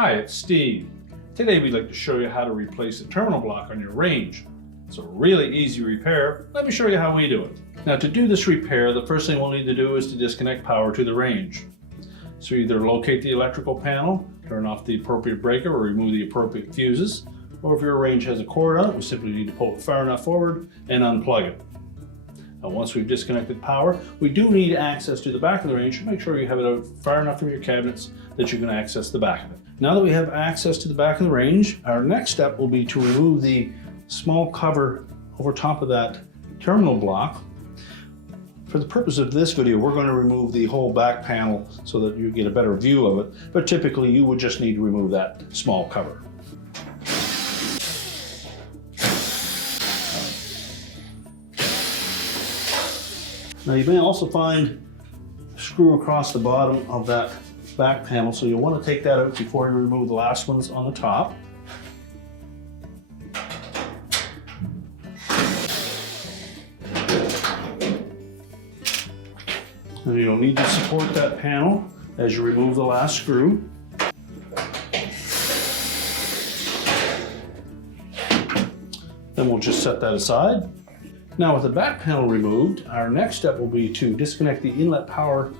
Hi, it's Steve. Today we'd like to show you how to replace a terminal block on your range. It's a really easy repair. Let me show you how we do it. Now to do this repair, the first thing we'll need to do is to disconnect power to the range. So either locate the electrical panel, turn off the appropriate breaker or remove the appropriate fuses, or if your range has a cord on it, we simply need to pull it far enough forward and unplug it. Now once we've disconnected power, we do need access to the back of the range, so make sure you have it out far enough from your cabinets that you can access the back of it. Now that we have access to the back of the range, our next step will be to remove the small cover over top of that terminal block. For the purpose of this video, we're going to remove the whole back panel so that you get a better view of it, but typically you would just need to remove that small cover. Now you may also find a screw across the bottom of that back panel, so you'll want to take that out before you remove the last ones on the top. And you'll need to support that panel as you remove the last screw. Then we'll just set that aside. Now with the back panel removed, our next step will be to disconnect the inlet power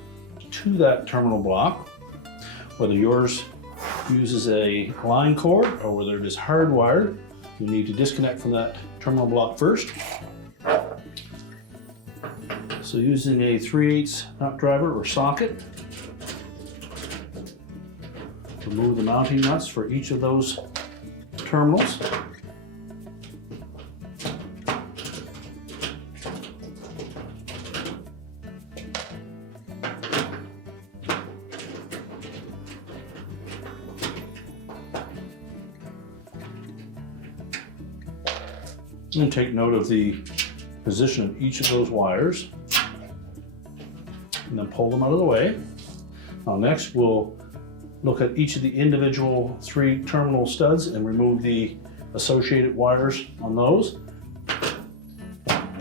to that terminal block. Whether yours uses a line cord or whether it is hardwired, you need to disconnect from that terminal block first. So using a 3/8 nut driver or socket, remove the mounting nuts for each of those terminals. And take note of the position of each of those wires, and then pull them out of the way. Now next we'll look at each of the individual 3 terminal studs and remove the associated wires on those.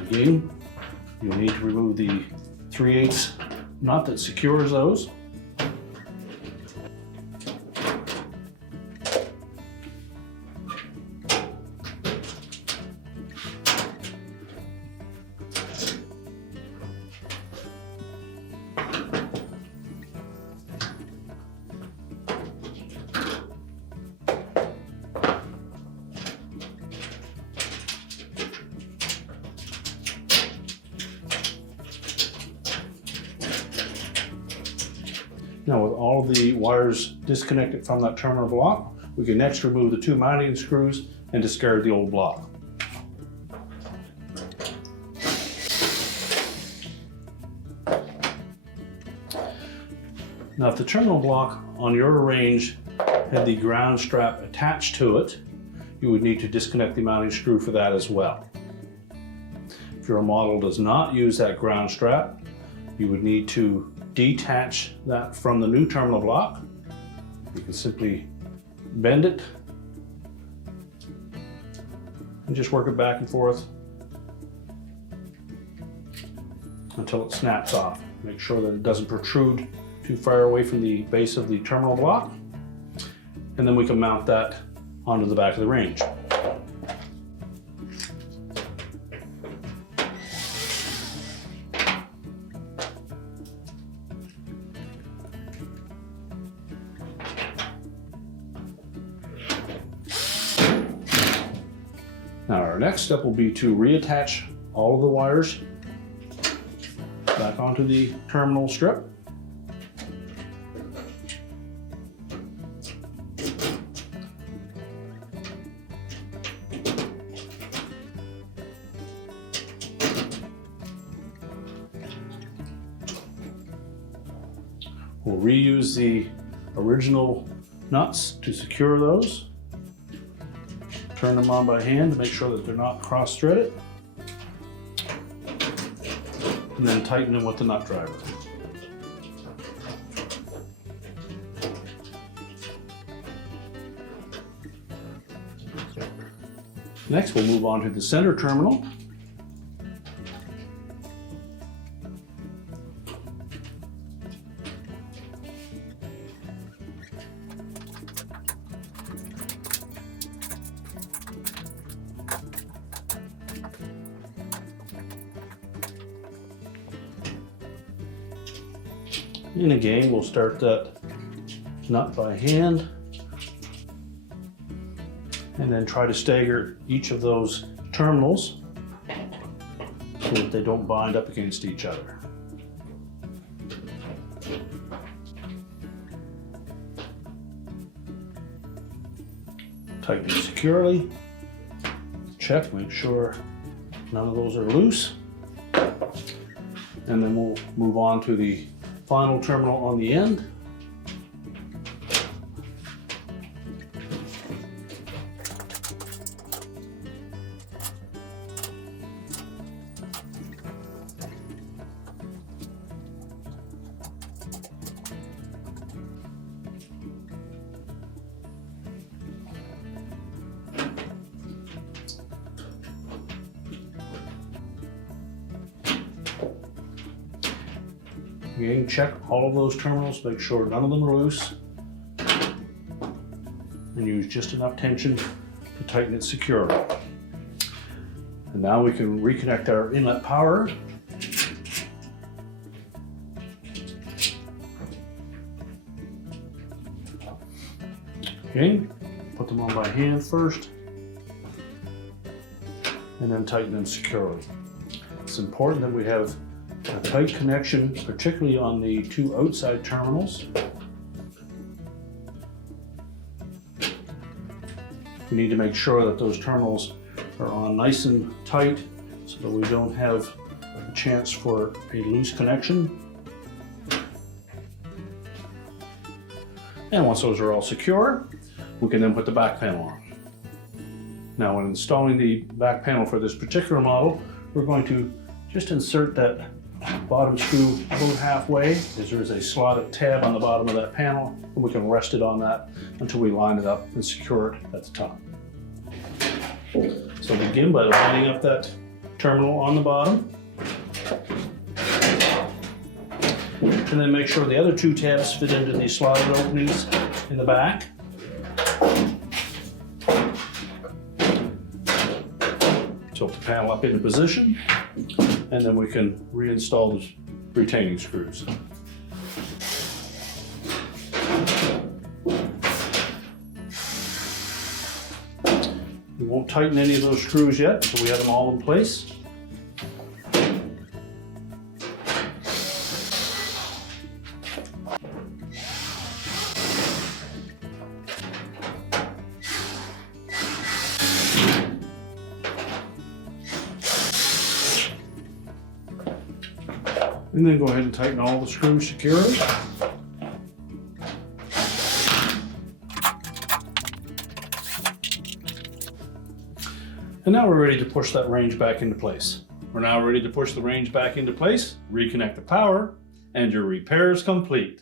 Again, you'll need to remove the 3/8 nut that secures those. Now with all the wires disconnected from that terminal block, we can next remove the 2 mounting screws and discard the old block. Now if the terminal block on your range had the ground strap attached to it, you would need to disconnect the mounting screw for that as well. If your model does not use that ground strap, you would need to detach that from the new terminal block. You can simply bend it and just work it back and forth until it snaps off. Make sure that it doesn't protrude too far away from the base of the terminal block, and then we can mount that onto the back of the range. Now our next step will be to reattach all of the wires back onto the terminal strip. We'll reuse the original nuts to secure those. Turn them on by hand to make sure that they're not cross-threaded, and then tighten them with the nut driver. Next, we'll move on to the center terminal. And again, we'll start that nut by hand and then try to stagger each of those terminals so that they don't bind up against each other. Tighten it securely. Check, make sure none of those are loose. And then we'll move on to the final terminal on the end. Again, check all of those terminals, make sure none of them are loose, and use just enough tension to tighten it securely. And now we can reconnect our inlet power. Okay, put them on by hand first, and then tighten them securely. It's important that we have a tight connection, particularly on the two outside terminals. We need to make sure that those terminals are on nice and tight so that we don't have a chance for a loose connection. And once those are all secure, we can then put the back panel on. Now, when installing the back panel for this particular model, we're going to just insert that bottom screw about halfway, as there is a slotted tab on the bottom of that panel, and we can rest it on that until we line it up and secure it at the top. So begin by lining up that terminal on the bottom, and then make sure the other two tabs fit into these slotted openings in the back. Tilt the panel up into position, and then we can reinstall the retaining screws. We won't tighten any of those screws yet until we have them all in place. And then go ahead and tighten all the screws securely. And now we're ready to push that range back into place. We're now ready to push the range back into place, reconnect the power, and your repair is complete.